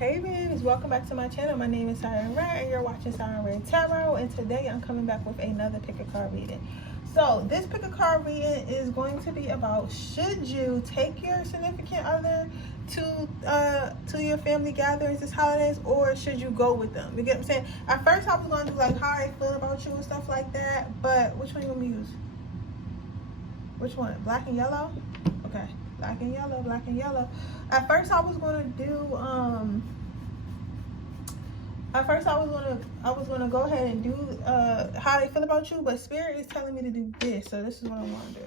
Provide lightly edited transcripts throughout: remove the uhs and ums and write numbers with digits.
Hey babies, welcome back to my channel. My name is Siren Ray and you're watching Siren Ray Tarot, and today I'm coming back with another pick a card reading. So this pick a card reading is going to be about, should you take your significant other to your family gatherings this holidays, or should you go with them? You get what I'm saying? At first I was going to do like how I feel about you and stuff like that, but which one you want me to use? Which one? Black and yellow? Okay. Black and yellow, black and yellow. At first I was gonna do I was gonna go ahead and do how they feel about you, but Spirit is telling me to do this, so this is what I want to do.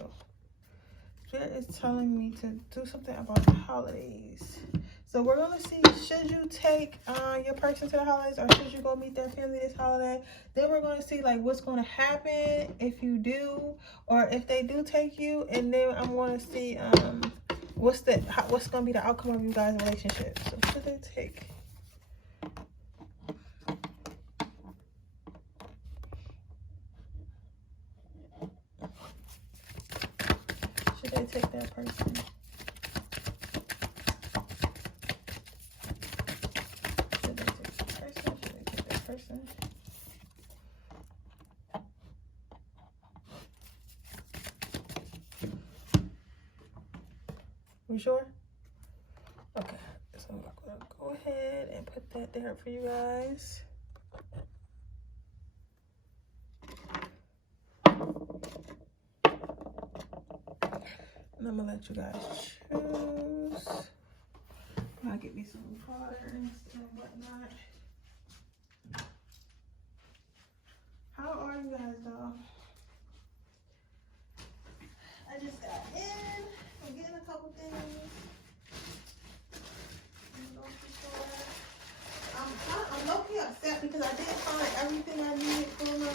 Spirit is telling me to do something about the holidays. So we're gonna see, should you take your person to the holidays, or should you go meet their family this holiday? Then we're gonna see like what's gonna happen if you do, or if they do take you, and then I'm gonna see what's gonna be the outcome of you guys' relationship. So should they take? Should they take that person? Should they take the person? Should they take that person? You sure? Okay, so I'm gonna go ahead and put that there for you guys. And I'm gonna let you guys choose. I'll get me some water and whatnot. How are you guys, though? I just got in. I'm getting a couple things. I'm low-key upset because I didn't find everything I needed for my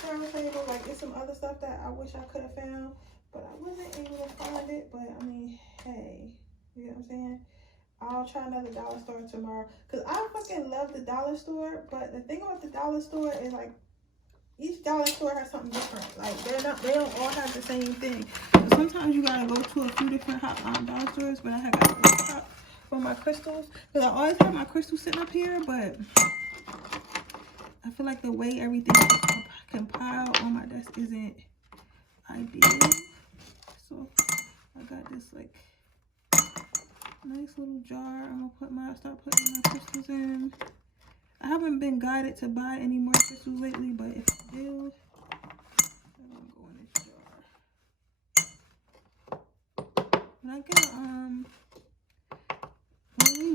tarot table. Like, there's some other stuff that I wish I could have found, but I wasn't able to find it. But I mean, hey, you know what I'm saying? I'll try another dollar store tomorrow, because I fucking love the dollar store. But the thing about the dollar store is, like, each dollar store has something different. Like, they don't all have the same thing. So sometimes you gotta go to a few different dollar stores. But I had got a top for my crystals, because I always have my crystals sitting up here, but I feel like the way everything is compiled on my desk isn't ideal. So I got this like nice little jar. I'm gonna start putting my crystals in. I haven't been guided to buy any more crystals lately, but if I do, I'm gonna go in this jar. When I get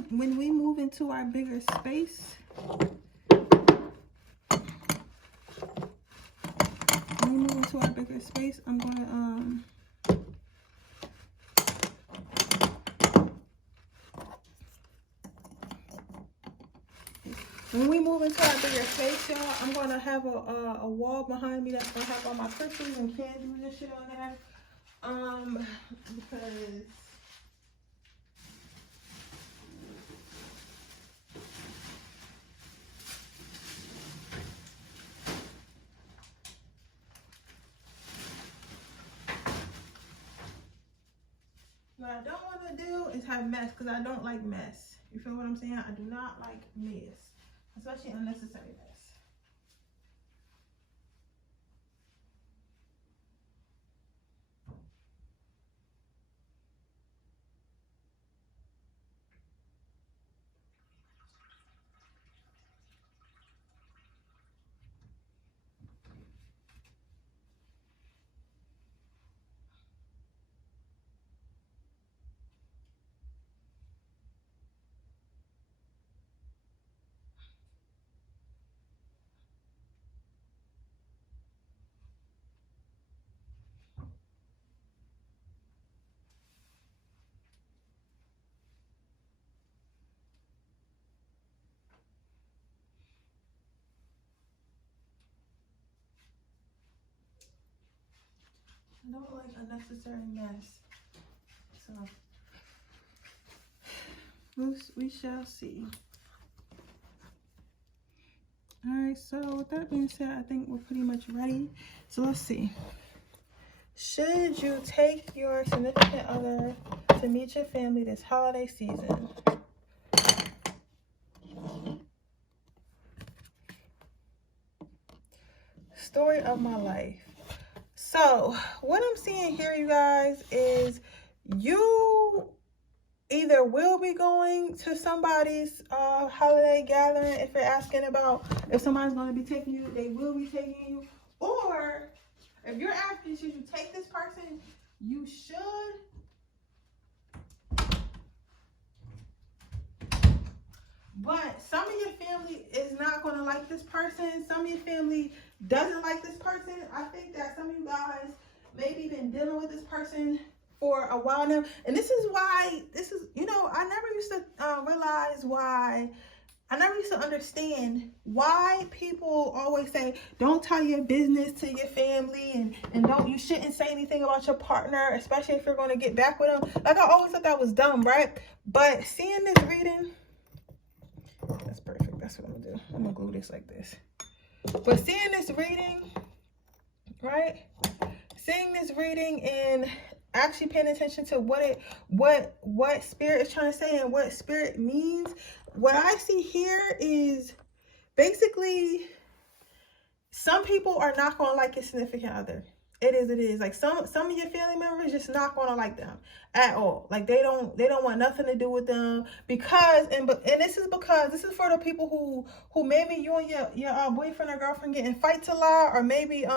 when we move into our bigger space, I'm gonna when we move into our bigger space, y'all, I'm gonna have a wall behind me that's gonna have all my crystals and candles and shit on there. Because what I don't want to do is have mess, because I don't like mess. You feel what I'm saying? I do not like mess, especially unnecessary mess. I don't like unnecessary mess. So we shall see. Alright, so with that being said, I think we're pretty much ready. So let's see. Should you take your significant other to meet your family this holiday season? story of my life. So what I'm seeing here, you guys, is you either will be going to somebody's holiday gathering. If you're asking about if somebody's going to be taking you, they will be taking you. Or if you're asking, should you take this person, you should. But some of your family is not going to like this person. Some of your family doesn't like this person. I think that some of you guys maybe been dealing with this person for a while now. And this is why, you know, I never used to realize why, I never used to understand why people always say, don't tell your business to your family, and you shouldn't say anything about your partner, especially if you're going to get back with them. Like, I always thought that was dumb, right? But seeing this reading, that's perfect. That's what I'm gonna do. I'm gonna glue this like this. But seeing this reading, right? Seeing this reading and actually paying attention to what spirit is trying to say and what spirit means. What I see here is basically some people are not gonna like your significant other. It is. Like some of your family members just not gonna like them at all. Like they don't want nothing to do with them because and this is for the people who maybe you and your boyfriend or girlfriend get in fights a lot, or maybe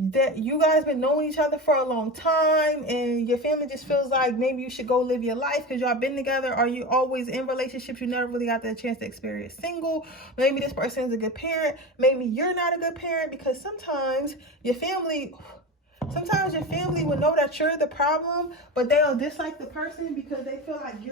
that you guys been knowing each other for a long time and your family just feels like maybe you should go live your life because y'all been together, or you always in relationships, you never really got the chance to experience single. Maybe this person is a good parent, maybe you're not a good parent, because sometimes your family will know that you're the problem, but they'll dislike the person because they feel like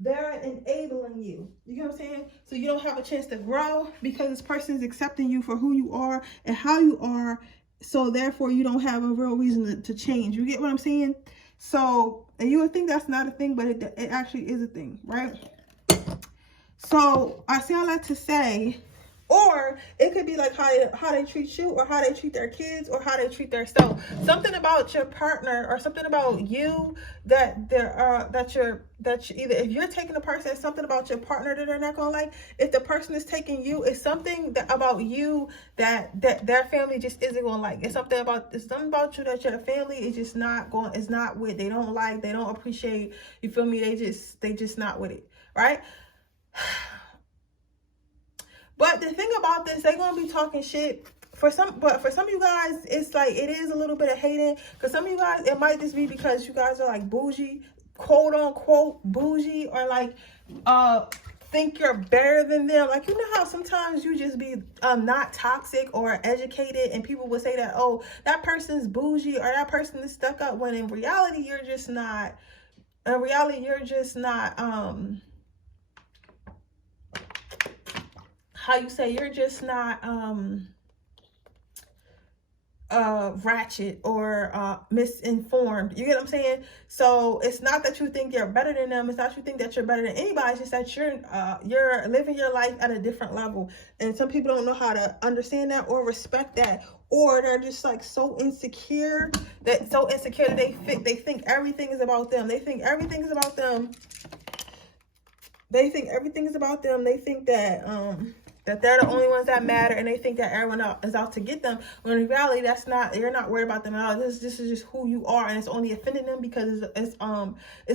they're enabling you. You know what I'm saying? So you don't have a chance to grow because this person is accepting you for who you are and how you are. So therefore you don't have a real reason to change. You get what I'm saying? So, and you would think that's not a thing, but it actually is a thing, right? So I say all that to say, or it could be like how they treat you, or how they treat their kids, or how they treat themselves. Something about your partner, or something about you that you're either, if you're taking a person, it's something about your partner that they're not gonna like. If the person is taking you, it's something about you that their family just isn't gonna like. It's something about you that your family is just not going, is not with. They don't like, they don't appreciate. You feel me? They just not with it, right? But the thing about this, they're gonna be talking shit for some of you guys. It's like it is a little bit of hating, because some of you guys, it might just be because you guys are like bougie, quote unquote bougie, or like think you're better than them. Like, you know how sometimes you just be not toxic or educated, and people will say that, oh, that person's bougie, or that person is stuck up, when in reality you're just not. In reality, you're just not how you say, you're just not ratchet or misinformed. You get what I'm saying? So it's not that you think you're better than them. It's not you think that you're better than anybody. It's just that you're living your life at a different level. And some people don't know how to understand that or respect that. Or they're just like so insecure that they think everything is about them. They think everything is about them. They think everything is about them. They think that that they're the only ones that matter, and they think that everyone else is out to get them, when in reality that's not. You're not worried about them at all. This is just who you are, and it's only offending them because it's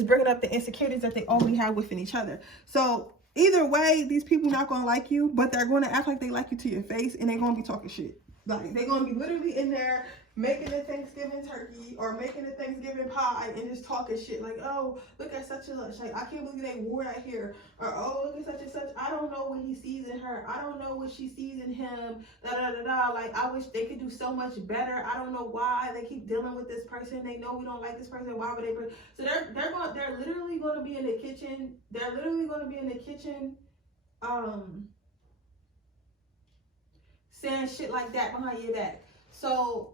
bringing up the insecurities that they already have within each other. So either way, these people not gonna like you, but they're gonna act like they like you to your face, and they're gonna be talking shit. Like, they're gonna be literally in there making the Thanksgiving turkey or making the Thanksgiving pie and just talking shit. Like, oh, look at such and such. Like, I can't believe they wore that here. Or, oh, look at such and such. I don't know what he sees in her. I don't know what she sees in him. Da da da da. Like, I wish they could do so much better. I don't know why they keep dealing with this person. They know we don't like this person. Why would they? So they're literally going to be in the kitchen. They're literally going to be in the kitchen, saying shit like that behind your back. So,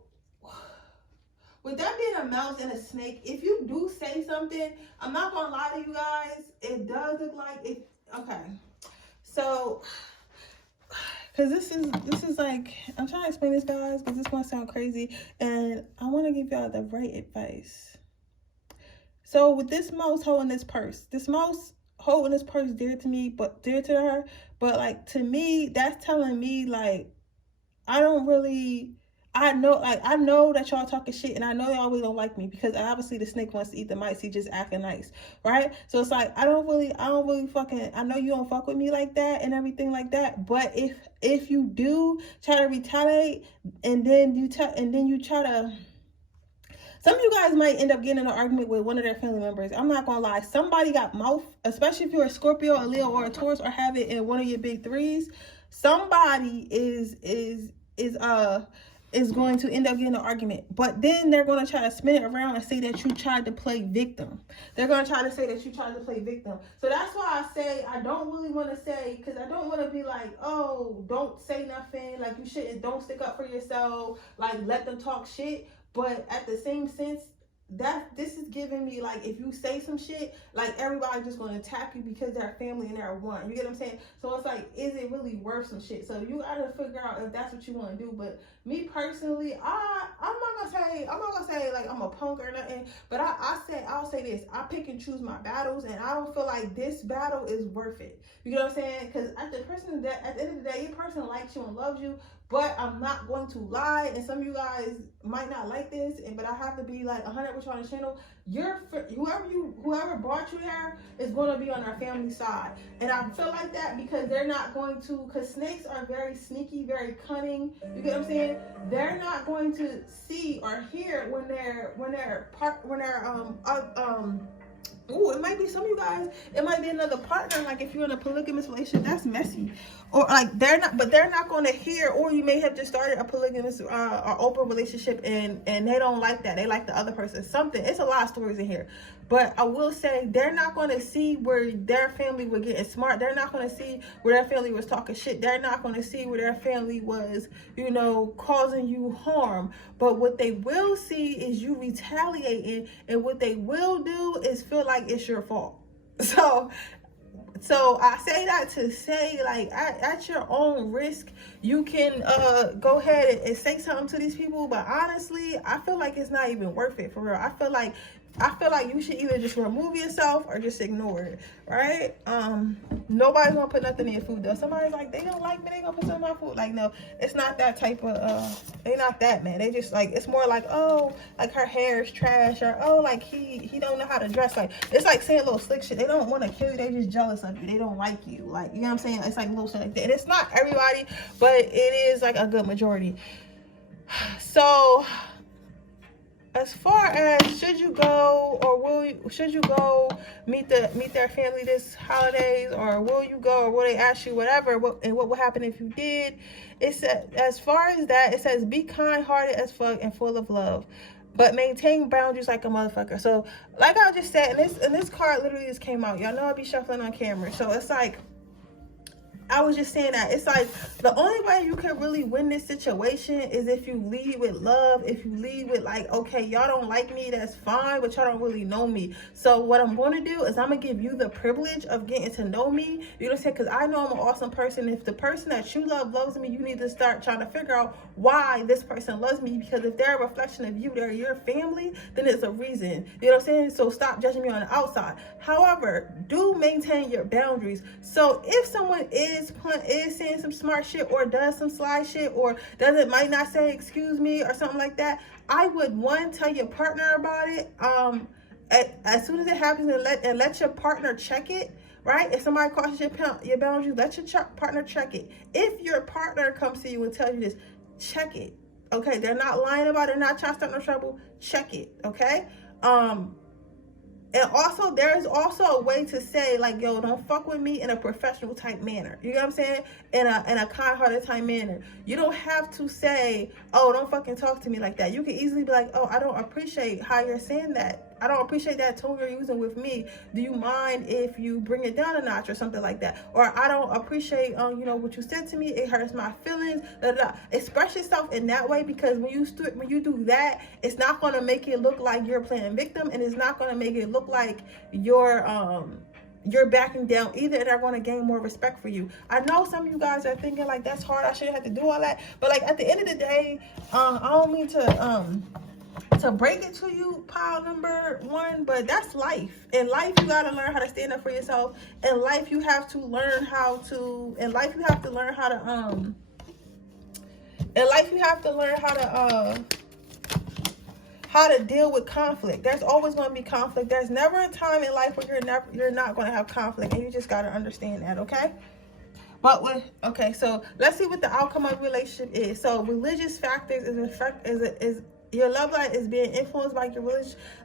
with that being a mouse and a snake, if you do say something, I'm not gonna lie to you guys, it does look like it. Okay, so because this is like, I'm trying to explain this, guys, because this gonna sound crazy, and I want to give y'all the right advice. So with this mouse holding this purse dear to me, but dear to her, but like to me, that's telling me like I don't really, I know that y'all talking shit, and I know they always don't like me because obviously the snake wants to eat the mice. He just acting nice, right? So it's like I don't really fucking. I know you don't fuck with me like that and everything like that. But if you do try to retaliate, and then you try to. Some of you guys might end up getting in an argument with one of their family members. I'm not gonna lie. Somebody got mouth, especially if you're a Scorpio, a Leo, or a Taurus, or have it in one of your big threes. Somebody is going to end up getting an argument, but then they're going to try to spin it around and say that you tried to play victim. They're going to try to say that you tried to play victim. So that's why I say I don't really want to say, because I don't want to be like, oh, don't say nothing, like you shouldn't, don't stick up for yourself, like let them talk shit. But at the same sense, that this is giving me like, if you say some shit, like everybody just gonna attack you because they're family and they're one. You get what I'm saying? So it's like, is it really worth some shit? So you gotta figure out if that's what you want to do. But me personally, I'm not gonna say like I'm a punk or nothing. But I'll say this: I pick and choose my battles, and I don't feel like this battle is worth it. You know what I'm saying? Because at the end of the day, your person likes you and loves you. But I'm not going to lie, and some of you guys might not like this, but I have to be like 100% on the channel. Whoever brought you here is going to be on our family side, and I feel like that because they're not going to. Because snakes are very sneaky, very cunning. You get what I'm saying? They're not going to see or hear when they're Ooh, it might be some of you guys, it might be another partner, like if you're in a polygamous relationship, that's messy. Or like they're not going to hear, or you may have just started a polygamous or open relationship and they don't like that. They like the other person. Something. It's a lot of stories in here. But I will say they're not going to see where their family was getting smart. They're not going to see where their family was talking shit. They're not going to see where their family was, causing you harm. But what they will see is you retaliating, and what they will do is feel like it's your fault. So I say that to say, like, at your own risk, you can go ahead and say something to these people. But honestly, I feel like it's not even worth it, for real. I feel like you should either just remove yourself or just ignore it, right? Nobody's gonna put nothing in your food though. Somebody's like, they don't like me, they gonna put something in my food. Like, no, it's not that type of they not that, man. They just like, it's more like, oh, like her hair is trash, or oh, like he don't know how to dress. Like, it's like saying little slick shit. They don't want to kill you, they just jealous of you. They don't like you. Like, you know what I'm saying? It's like little shit like that. And it's not everybody, but it is like a good majority. So as far as should you go meet their family this holidays, or will you go, or will they ask you whatever, and what will happen if you did? It said, as far as that, it says be kind-hearted as fuck and full of love, but maintain boundaries like a motherfucker. So like I just said, and this card literally just came out. Y'all know I be shuffling on camera, so it's like, I was just saying that it's like the only way you can really win this situation is if you lead with love. If you lead with like, okay, y'all don't like me, that's fine, but y'all don't really know me. So what I'm going to do is I'm going to give you the privilege of getting to know me. You know what I'm saying? Because I know I'm an awesome person. If the person that you love loves me, you need to start trying to figure out why this person loves me. Because if they're a reflection of you, they're your family, then it's a reason. You know what I'm saying? So stop judging me on the outside. However, do maintain your boundaries. So if someone is saying some smart shit, or does some sly shit, or might not say excuse me or something like that, I would, one, tell your partner about it as soon as it happens, and let your partner check it. Right? If somebody crosses your boundaries, let your partner check it. If your partner comes to you and tells you this, check it. Okay, they're not lying about it, they're not trying to start no trouble. Check it. Okay. And also, there's also a way to say, like, yo, don't fuck with me in a professional type manner. You know what I'm saying? In a kind-hearted type manner. You don't have to say, oh, don't fucking talk to me like that. You can easily be like, oh, I don't appreciate how you're saying that. I don't appreciate that tone you're using with me. Do you mind if you bring it down a notch or something like that? Or I don't appreciate, what you said to me. It hurts my feelings. Blah, blah, blah. Express yourself in that way, because when you do that, it's not going to make it look like you're playing victim, and it's not going to make it look like you're backing down either, and they're going to gain more respect for you. I know some of you guys are thinking like, that's hard, I shouldn't have to do all that. But like, at the end of the day, I don't mean to break it to you, pile number one, but that's life. In life, you got to learn how to stand up for yourself. In life, you have to learn how to In life, you have to learn how to deal with conflict. There's always going to be conflict. There's never a time in life where you're not going to have conflict, and you just got to understand that, okay? But okay, so let's see what the outcome of the relationship is. So religious factors is your love life is being influenced by your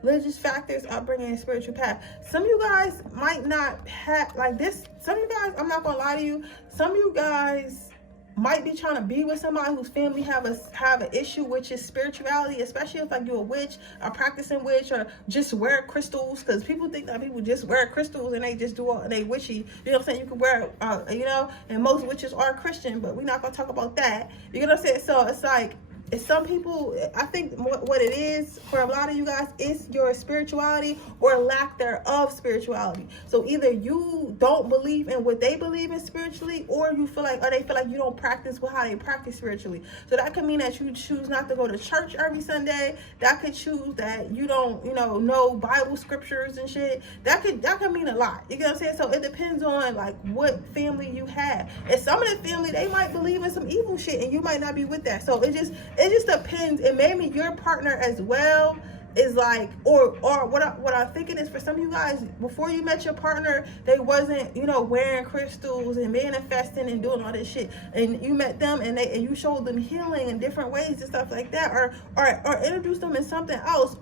religious factors, upbringing, and spiritual path. Some of you guys might not have like this. Some of you guys, I'm not gonna lie to you. Some of you guys might be trying to be with somebody whose family have an issue, which is spirituality, especially if like you're a witch, a practicing witch, or just wear crystals, because people think that people just wear crystals and they just do all, they witchy, you know what I'm saying? You can wear and most witches are Christian, but we're not gonna talk about that, you know what I'm saying? So it's like, it's some people, I think what it is for a lot of you guys is your spirituality or lack thereof spirituality. So either you don't believe in what they believe in spiritually, or you feel like, or they feel like you don't practice how they practice spiritually. So that could mean that you choose not to go to church every Sunday. That could choose that you don't, know Bible scriptures and shit. That could mean a lot. You know what I'm saying? So it depends on like what family you have. And some of the family, they might believe in some evil shit and you might not be with that. So it just depends. And maybe your partner as well is like, or what I'm thinking is, for some of you guys, before you met your partner, they wasn't, wearing crystals and manifesting and doing all this shit, and you met them and you showed them healing in different ways and stuff like that, or introduced them in something else,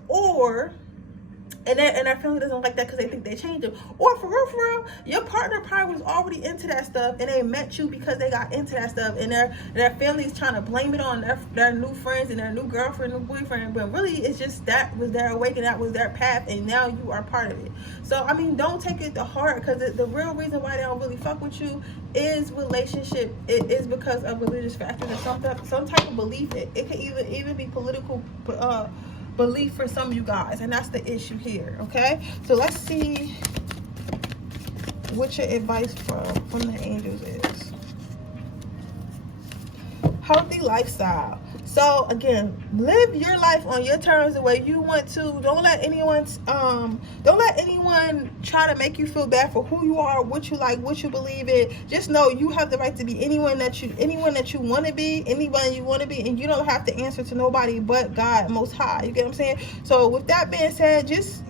and their family doesn't like that because they think they changed them. Or for real, your partner probably was already into that stuff and they met you because they got into that stuff, and their family's trying to blame it on their new friends and their new girlfriend, new boyfriend, but really it's just that was their awakening, that was their path, and now you are part of it. So I mean, don't take it to heart, because the real reason why they don't really fuck with you is relationship. It is because of religious factors and some type of belief. It could even be political belief for some of you guys, and that's the issue here. Okay, so let's see what your advice from the angels is. Healthy lifestyle. So again, live your life on your terms, the way you want to. Don't let anyone try to make you feel bad for who you are, what you like, what you believe in. Just know you have the right to be anyone that you want to be, anyone you want to be, and you don't have to answer to nobody but God Most High. You get what I'm saying? So with that being said, just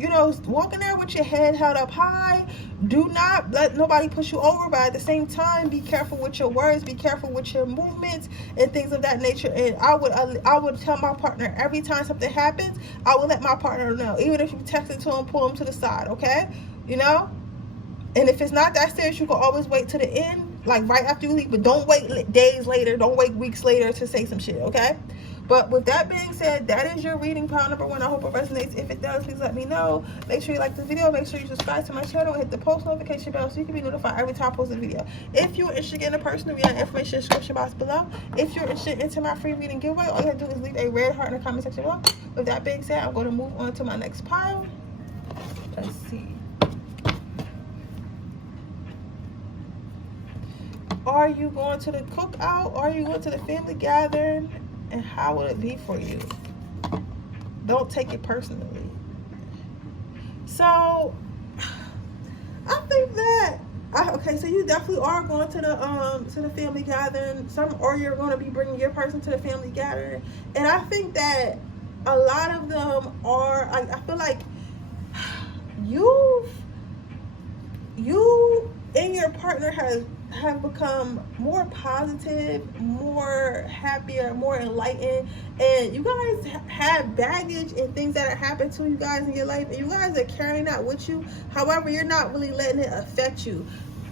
walking there with your head held up high. Do not let nobody push you over, but at the same time, be careful with your words, be careful with your movements and things of that nature. And I would tell my partner every time something happens, I would let my partner know, even if you text it to him, pull him to the side, okay? And if it's not that serious, you can always wait to the end, like right after you leave, but don't wait days later, don't wait weeks later to say some shit, okay? But with that being said, that is your reading, pile number 1. I hope it resonates. If it does, please let me know. Make sure you like this video. Make sure you subscribe to my channel. Hit the post notification bell so you can be notified every time I post a video. If you're interested in a personal reading, information in the description box below. If you're interested into my free reading giveaway, all you have to do is leave a red heart in the comment section below. With that being said, I'm going to move on to my next pile. Let's see. Are you going to the cookout? Are you going to the family gathering? And how will it be for you? Don't take it personally. So I think that okay, so you definitely are going to the family gathering. Or you're going to be bringing your person to the family gathering. And I think that a lot of them are, I feel like you and your partner have become more positive, more happier, more enlightened, and you guys have baggage and things that have happened to you guys in your life, and you guys are carrying that with you. However, you're not really letting it affect you.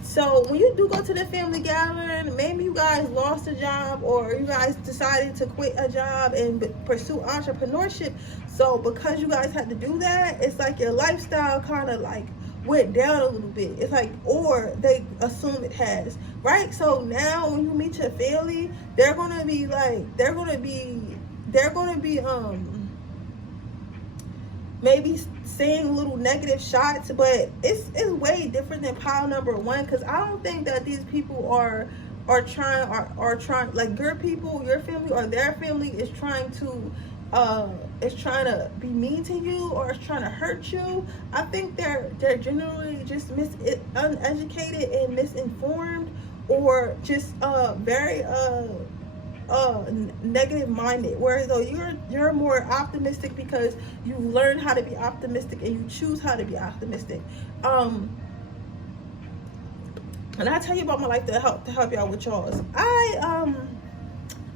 So when you do go to the family gathering, maybe you guys lost a job, or you guys decided to quit a job and pursue entrepreneurship. So because you guys had to do that, it's like your lifestyle kind of like went down a little bit. It's like, or they assume it has, right? So now when you meet your family, they're gonna be maybe saying little negative shots, but it's way different than pile number 1, because I don't think that these people are trying like your people, your family, or their family is trying to be mean to you, or is trying to hurt you. I think they're generally just uneducated and misinformed, or just very negative minded, whereas though you're more optimistic because you learn how to be optimistic and you choose how to be optimistic. And I tell you about my life to help you out with y'all's.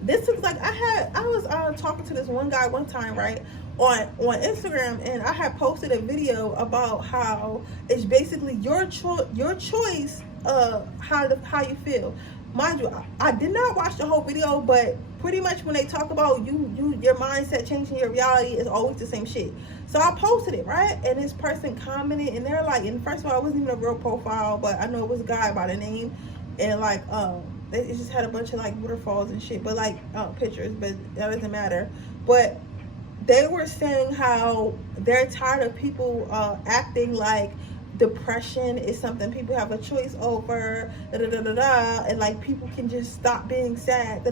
This was like I was talking to this one guy one time, right, on Instagram, and I had posted a video about how it's basically your choice how you feel. Mind you, I did not watch the whole video, but pretty much when they talk about your mindset changing your reality, is always the same shit. So I posted it, right? And this person commented, and they're like, and first of all, it wasn't even a real profile, but I know it was a guy by the name, and like it just had a bunch of like waterfalls and shit, but like pictures, but that doesn't matter. But they were saying how they're tired of people acting like depression is something people have a choice over, and like people can just stop being sad,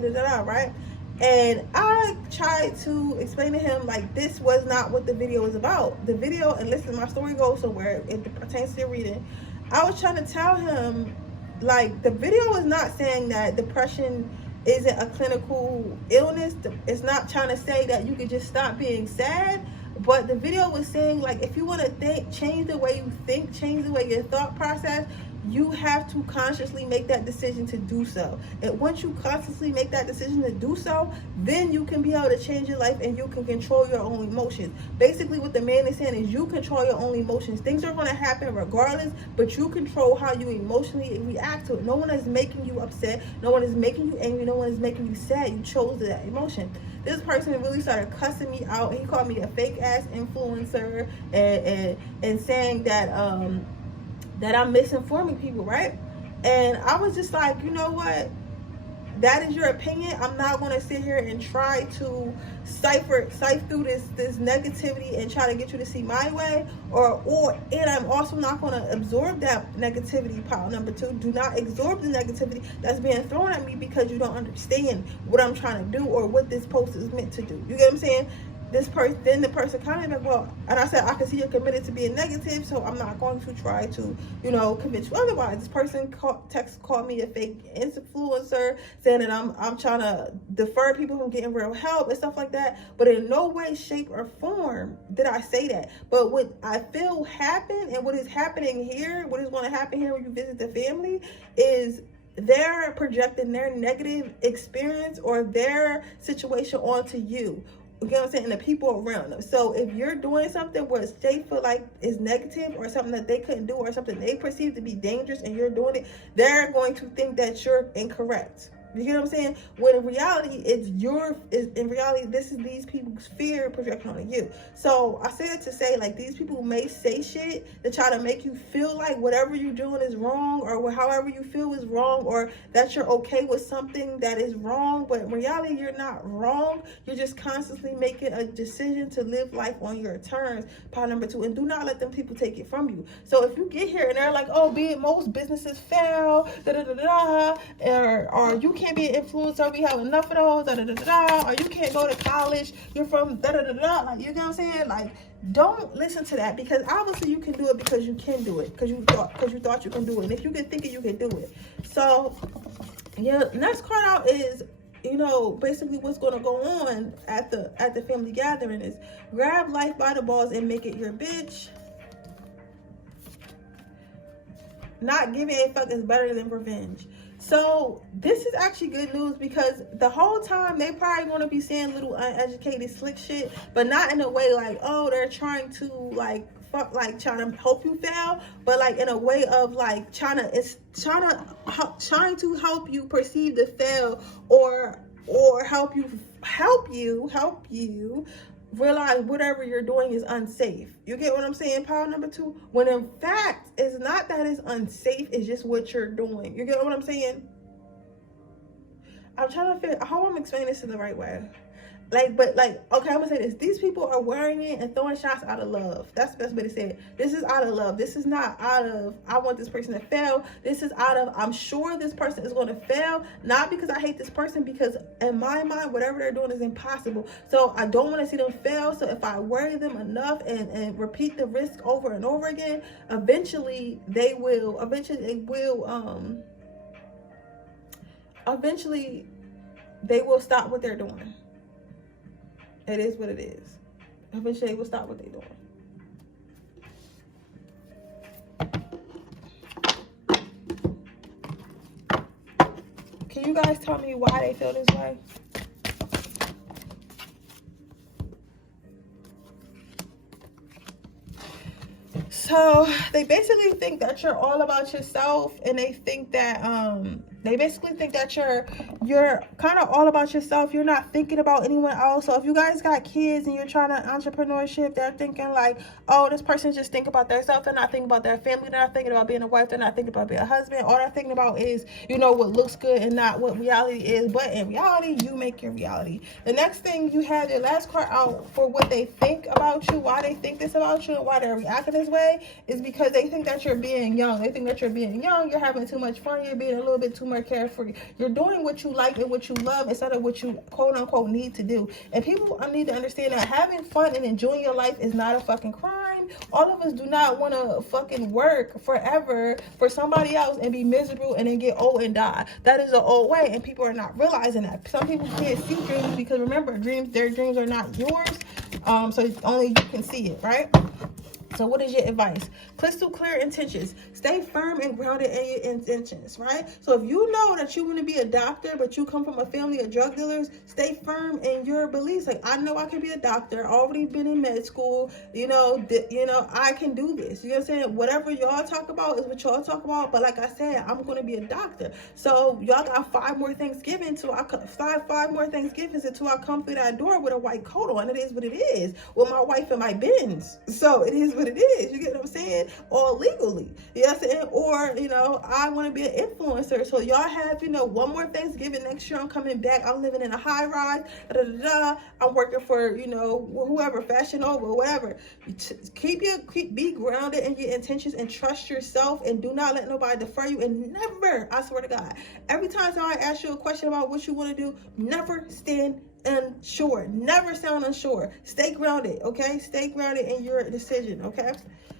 right? And I tried to explain to him like this was not what the video was about. The video, and listen, my story goes somewhere, it pertains to your reading. I was trying to tell him like the video is not saying that depression isn't a clinical illness. It's not trying to say that you could just stop being sad. But the video was saying, like, if you want to change the way you think, change the way your thought process, you have to consciously make that decision to do so. And once you consciously make that decision to do so, then you can be able to change your life and you can control your own emotions. Basically, what the man is saying is you control your own emotions. Things are going to happen regardless, but you control how you emotionally react to it. No one is making you upset. No one is making you angry. No one is making you sad. You chose that emotion. This person really started cussing me out. He called me a fake ass influencer and saying that that I'm misinforming people, right? And I was just like, you know what? That is your opinion. I'm not going to sit here and try to cipher through this negativity and try to get you to see my way, and I'm also not going to absorb that negativity. Pile number 2, do not absorb the negativity that's being thrown at me because you don't understand what I'm trying to do or what this post is meant to do. You get what I'm saying? Then the person commented like, well, and I said, I can see you're committed to being negative, so I'm not going to try to, convince you otherwise. This person called me a fake influencer, saying that I'm trying to defer people from getting real help and stuff like that. But in no way, shape, or form did I say that. But what I feel happened, and what is happening here, what is going to happen here when you visit the family, is they're projecting their negative experience or their situation onto you. You know what I'm saying? And the people around them. So if you're doing something where they feel like is negative or something that they couldn't do or something they perceive to be dangerous and you're doing it, they're going to think that you're incorrect. You get what I'm saying? When in reality, this is these people's fear projecting on you. So I say it to say, like, these people may say shit to try to make you feel like whatever you're doing is wrong, or however you feel is wrong, or that you're okay with something that is wrong. But in reality, you're not wrong. You're just constantly making a decision to live life on your terms. Part number 2, and do not let them people take it from you. So if you get here and they're like, oh, most businesses fail, or you can't be an influencer, we have enough of those, or you can't go to college, you're from like, you know what I'm saying? Like, don't listen to that, because obviously you can do it because you can do it, because you thought you can do it, and if you can think it, you can do it. So yeah, next card out is, basically what's going to go on at the family gathering is grab life by the balls and make it your bitch. Not giving a fuck is better than revenge. So this is actually good news, because the whole time they probably want to be saying little uneducated slick shit, but not in a way like, oh, they're trying to like trying to help you fail, but like in a way of like trying to help you perceive the fail, or help you realize whatever you're doing is unsafe. You get what I'm saying? Power number 2, when in fact it's not that it's unsafe, it's just what you're doing. You get what I'm saying? I'm trying to figure, I hope I'm explaining this in the right way. Okay, I'm gonna say this. These people are wearing it and throwing shots out of love. That's the best way to say it. This is out of love. This is not out of, I want this person to fail. This is out of, I'm sure this person is going to fail. Not because I hate this person, because in my mind, whatever they're doing is impossible. So I don't want to see them fail. So if I worry them enough and repeat the risk over and over again, eventually they they will stop what they're doing. It is what it is. Eventually they will stop what they're doing. Can you guys tell me why they feel this way? So they basically think that you're all about yourself, and they think that they basically think that you're kind of all about yourself. You're not thinking about anyone else. So if you guys got kids and you're trying to entrepreneurship, they're thinking like, oh, this person just think about themselves. They're not thinking about their family. They're not thinking about being a wife. They're not thinking about being a husband. All they're thinking about is, you know, what looks good and not what reality is. But in reality, you make your reality. The next thing, you have your last card out for what they think about you, why they think this about you, and why they're reacting this way, is because they think that you're being young. They think that you're being young. You're having too much fun. You're being a little bit too much carefree. You're doing what you like and what you love instead of what you quote unquote need to do. And people need to understand that having fun and enjoying your life is not a fucking crime. All of us do not want to fucking work forever for somebody else and be miserable and then get old and die. That is the old way, and people are not realizing that. Some people can't see dreams because, remember, their dreams are not yours. So only you can see it, right? So what is your advice? Crystal clear intentions. Stay firm and grounded in your intentions, right? So if you know that you want to be a doctor, but you come from a family of drug dealers, stay firm in your beliefs. Like, I know I can be a doctor. Already been in med school. You know, I can do this. You know what I'm saying? Whatever y'all talk about is what y'all talk about. But like I said, I'm going to be a doctor. So y'all got 5 more Thanksgiving until I come through that door with a white coat on. It is what it is. With my wife and my Benz. So it is what it is. You get what I'm saying? All legally. You know what I'm saying? Or, you know, I want to be an influencer. So y'all have, you know, one more Thanksgiving next year. I'm coming back. I'm living in a high rise. I'm working for, you know, whoever, Fashion Over, whatever. Be grounded in your intentions and trust yourself, and do not let nobody defer you. And never, I swear to God, every time somebody asks you a question about what you want to do, never stand unsure. Never sound unsure. Stay grounded, okay? Stay grounded in your decision, okay?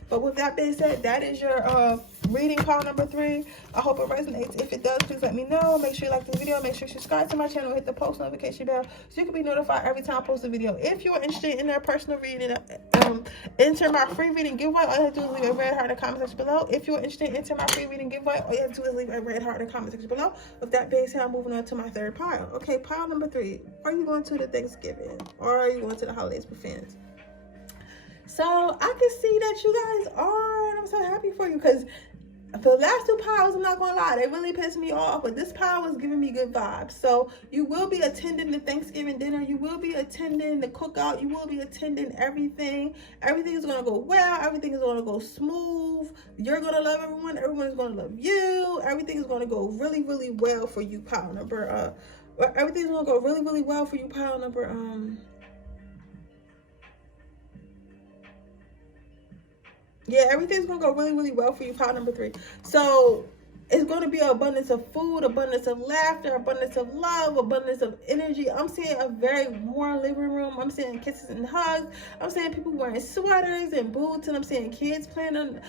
But with that being said, that is your reading call number 3. I hope it resonates. If it does, please let me know. Make sure you like the video. Make sure you subscribe to my channel. Hit the post notification bell so you can be notified every time I post a video. If you're interested in their personal reading, enter my free reading giveaway. All you have to do is leave a red heart in the comment section below. If you're interested in entering my free reading giveaway, all you have to do is leave a red heart in the comment section below. With that being said, I'm moving on to my 3rd pile. Okay, pile number 3. Are you going to the Thanksgiving, or are you going to the holidays with friends? So I can see that you guys are, and I'm so happy for you, because the last 2 piles, I'm not gonna lie, they really pissed me off, but this pile was giving me good vibes. So you will be attending the Thanksgiving dinner, you will be attending the cookout, you will be attending everything. Everything is gonna go well, everything is gonna go smooth. You're gonna love everyone, everyone is gonna love you. Everything is gonna go really, really well for you, pile number everything's gonna go really, really well for you, pile number yeah, everything's gonna go really, really well for you, pile number 3. So it's going to be an abundance of food, abundance of laughter, abundance of love, abundance of energy. I'm seeing a very warm living room. I'm seeing kisses and hugs. I'm seeing people wearing sweaters and boots, and I'm seeing kids playing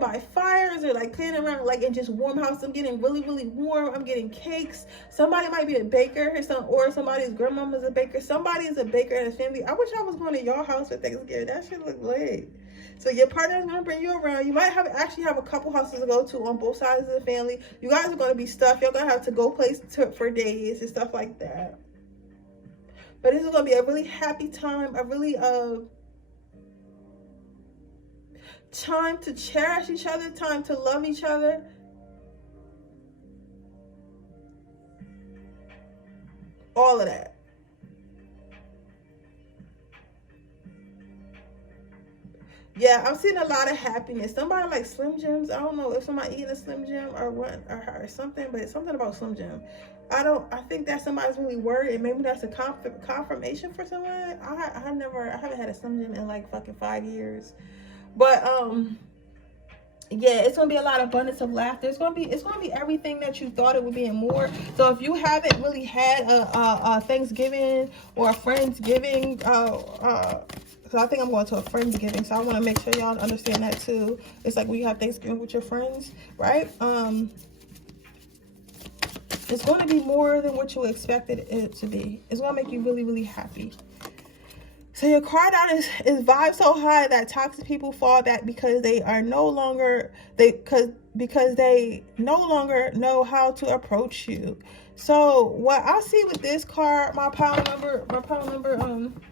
by fires, or like playing around like in just warm house. I'm getting really, really warm. I'm getting cakes. Somebody might be a baker, or somebody's grandmama's a baker. Somebody is a baker in his family. I wish I was going to your house for Thanksgiving. That shit look lit. So your partner is going to bring you around. You might actually have a couple houses to go to on both sides of the family. You guys are going to be stuffed. You're going to have to go for days and stuff like that. But this is going to be a really happy time. A really time to cherish each other. Time to love each other. All of that. Yeah, I'm seeing a lot of happiness. Somebody like Slim Jims. I don't know if somebody eating a Slim Jim or what, or something, but something about Slim Jim. I think that somebody's really worried, and maybe that's a confirmation for someone. I haven't had a Slim Jim in like fucking 5 years. But yeah, it's gonna be a lot of abundance of laughter. It's gonna be everything that you thought it would be and more. So if you haven't really had a Thanksgiving or a Friendsgiving, so I think I'm going to a Friendsgiving, so I want to make sure y'all understand that too. It's like when you have Thanksgiving with your friends, right? It's going to be more than what you expected it to be. It's going to make you really, really happy. So your card out is vibe so high that toxic people fall back because they are no longer, because they no longer know how to approach you. So what I see with this card, my pile number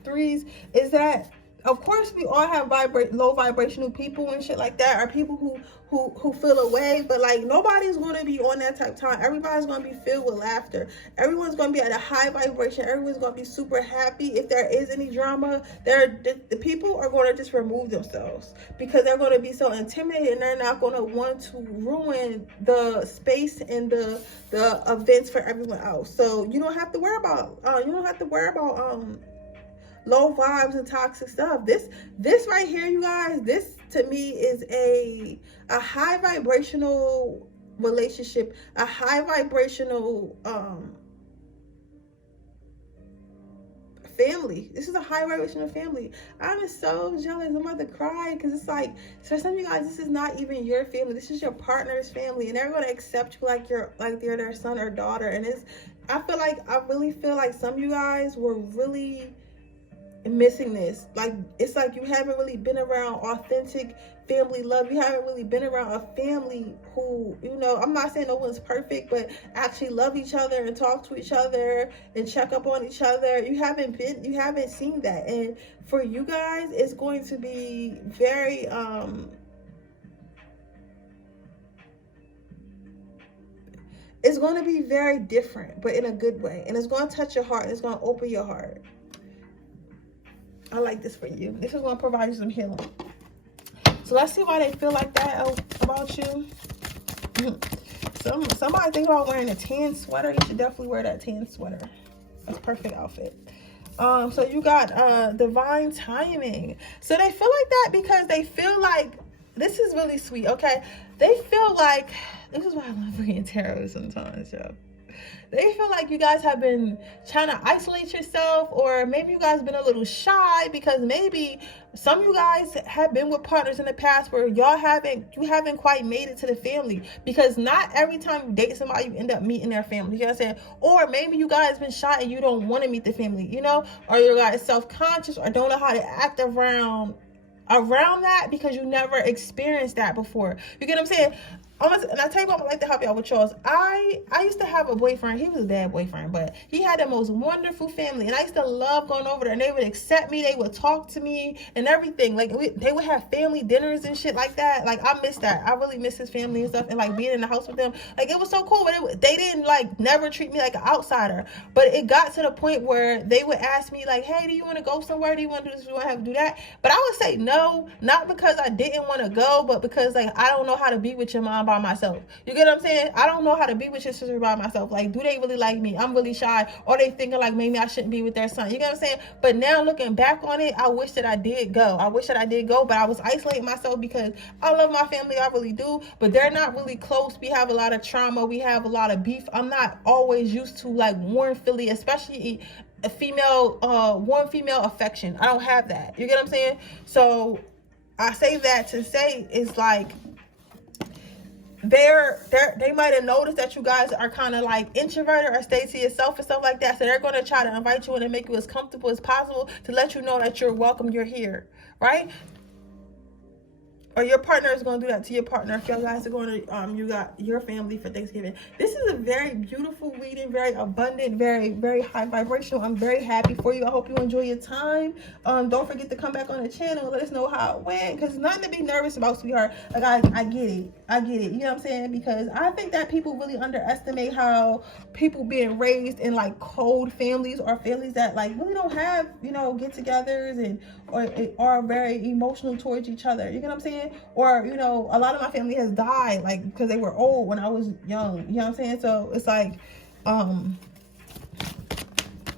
threes, is that of course we all have low vibrational people and shit like that, or people who feel away, but like nobody's going to be on that type of time. Everybody's going to be filled with laughter. Everyone's going to be at a high vibration. Everyone's going to be super happy. If there is any drama, the people are going to just remove themselves because they're going to be so intimidated, and they're not going to want to ruin the space and the events for everyone else. So you don't have to worry about low vibes and toxic stuff. This right here, you guys, this to me is a high vibrational relationship, a high vibrational family. This is a high vibrational family. I'm so jealous. I'm about to cry because it's like, for some of you guys, this is not even your family. This is your partner's family, and they're going to accept you like you're their son or daughter. And I really feel like some of you guys were really missing this. Like, it's like you haven't really been around authentic family love. You haven't really been around a family who, you know, I'm not saying no one's perfect, but actually love each other and talk to each other and check up on each other. You haven't seen that. And for you guys, it's going to be very it's going to be very different, but in a good way. And it's going to touch your heart, and it's going to open your heart. I like this for you. This is going to provide you some healing. So let's see why they feel like that about you. Somebody think about wearing a tan sweater. You should definitely wear that tan sweater. That's a perfect outfit. So you got divine timing. So they feel like that because they feel like, this is really sweet, okay? They feel like, this is why I love reading tarot sometimes, yo. They feel like you guys have been trying to isolate yourself, or maybe you guys have been a little shy because maybe some of you guys have been with partners in the past where you haven't quite made it to the family, because not every time you date somebody you end up meeting their family. You know what I'm saying? Or maybe you guys been shy and you don't want to meet the family, you know, or you guys self-conscious or don't know how to act around that because you never experienced that before. You get what I'm saying? And I tell you what, I like to help y'all with Charles. I used to have a boyfriend. He was a bad boyfriend, but he had the most wonderful family, and I used to love going over there. And they would accept me. They would talk to me and everything. Like they would have family dinners and shit like that. Like I miss that. I really miss his family and stuff, and like being in the house with them. Like it was so cool. But they didn't like never treat me like an outsider. But it got to the point where they would ask me like, "Hey, do you want to go somewhere? Do you want to do this? Do you want to do that?" But I would say no, not because I didn't want to go, but because like I don't know how to be with your mom by myself. You get what I'm saying? I don't know how to be with your sister by myself. Like, do they really like me? I'm really shy. Or they thinking like maybe I shouldn't be with their son. You get what I'm saying? But now looking back on it, I wish that I did go. But I was isolating myself because I love my family. I really do. But they're not really close. We have a lot of trauma. We have a lot of beef. I'm not always used to like warm Philly, especially a warm female affection. I don't have that. You get what I'm saying? So I say that to say is like, they might have noticed that you guys are kind of like introverted or stay to yourself and stuff like that. So they're going to try to invite you in and make you as comfortable as possible to let you know that you're welcome, you're here, right? Or your partner is going to do that to your partner if you guys are going to, you got your family for Thanksgiving. This is a very beautiful reading, very abundant, very, very high vibrational. I'm very happy for you. I hope you enjoy your time. Don't forget to come back on the channel and let us know how it went, because it's nothing to be nervous about, sweetheart. Like, I get it. You know what I'm saying? Because I think that people really underestimate how people being raised in like cold families, or families that like really don't have, you know, get-togethers and or are very emotional towards each other. You know what I'm saying? Or, you know, a lot of my family has died like because they were old when I was young. You know what I'm saying? So it's like,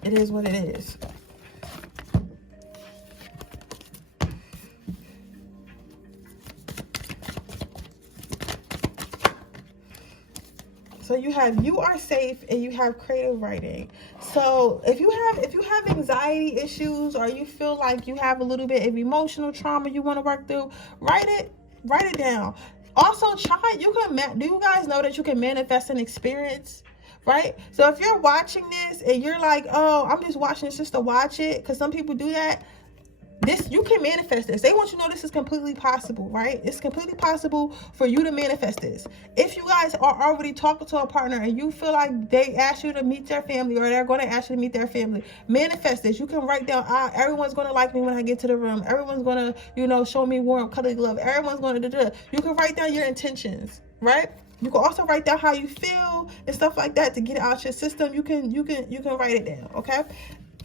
it is what it is. So you have you are safe, and you have creative writing. So if you have anxiety issues, or you feel like you have a little bit of emotional trauma you want to work through, write it down. Also, do you guys know that you can manifest an experience? right? So if you're watching this and you're like, oh, I'm just watching this just to watch it, because some people do that, this, you can manifest this. They want you to know this is completely possible, right? It's completely possible for you to manifest this. If you guys are already talking to a partner and you feel like they ask you to meet their family, or they're going to ask you to meet their family, manifest this. You can write down, everyone's going to like me when I get to the room. Everyone's going to, you know, show me warm, cuddly love. Everyone's going to do. You can write down your intentions, right? You can also write down how you feel and stuff like that to get it out your system. You can write it down, okay?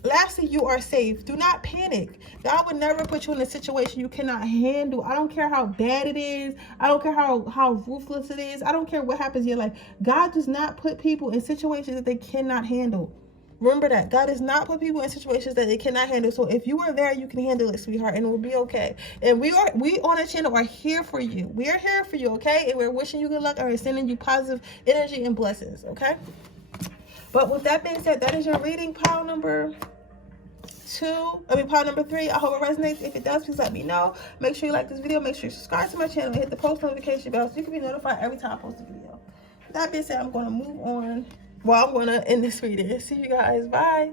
Lastly, you are safe. Do not panic. God would never put you in a situation you cannot handle. I don't care how bad it is. I don't care how ruthless it is. I don't care what happens in your life. God does not put people in situations that they cannot handle. Remember that. God does not put people in situations that they cannot handle. So if you are there, you can handle it, sweetheart, and it will be okay. And we on the channel are here for you. We are here for you, okay? And we're wishing you good luck, and we're sending you positive energy and blessings, okay? But with that being said, that is your reading, pile number 3. I hope it resonates. If it does, please let me know. Make sure you like this video. Make sure you subscribe to my channel and hit the post notification bell so you can be notified every time I post a video. With that being said, I'm going to move on. Well, I'm going to end this reading. See you guys. Bye.